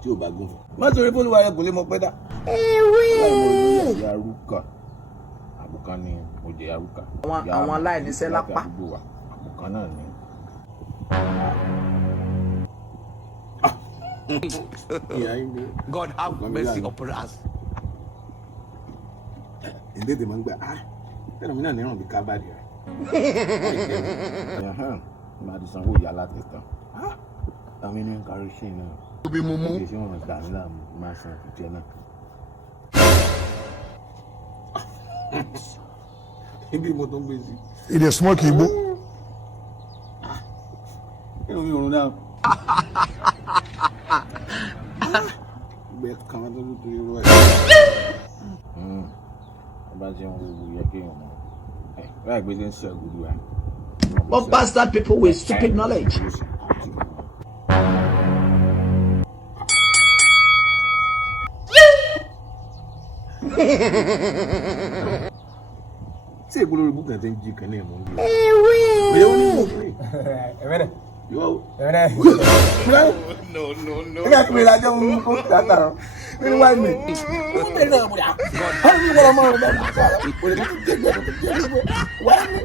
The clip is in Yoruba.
tí ò bá gùn fún. má sọ̀rọ̀ fún olúwa rẹ̀ kò lè mọ pẹ́ dá. Yaruka àbùkán ni mo jẹ Yaruka. àwọn aláìníṣẹ́ lápá. àbùkán náà ni. God have mercy upon us. Ilé ìdè máa ń gbà tẹ́lẹ̀ mi náà ní ìràn bí kábàdì rẹ̀. Máa di sanwó ìyá láti tán. Tàmí ní nǹkan ṣe náà. Bí mo mú. Ṣé wọn gbà mí láàmú máa san ìjẹ náà. Ibi mo tó ń gbé sí. It is smoke igbo. Kí ló fi òrùn náà? Gbẹ kan tó tó irú ẹ̀. Bá jẹ́ ń wo yẹ kí èèyàn mọ̀. Báyìí gbé ń ṣe ìgbòdú wa. What bastard people with stupid knowledge? Tí ègbò lórí búkàn tẹ́ ń jí kan ní ẹ̀mọ́ ń gbé. Ewé! Ẹ̀mẹ́rẹ̀. Yóò. Ẹ̀mẹ́rẹ̀. No. Ẹgbẹ́ àti ìrìnàjò ń kó látàrọ. Nínú wáyé mi. Ó ń bẹ̀rẹ̀ náà múra. Wọ́n ní wọ́n máa ń bẹ̀rẹ̀ náà. Wọ́n ní wọ́n ti jẹ́ ìgbẹ́ tó ti jẹ́ ìgbẹ́. Wáyé mi.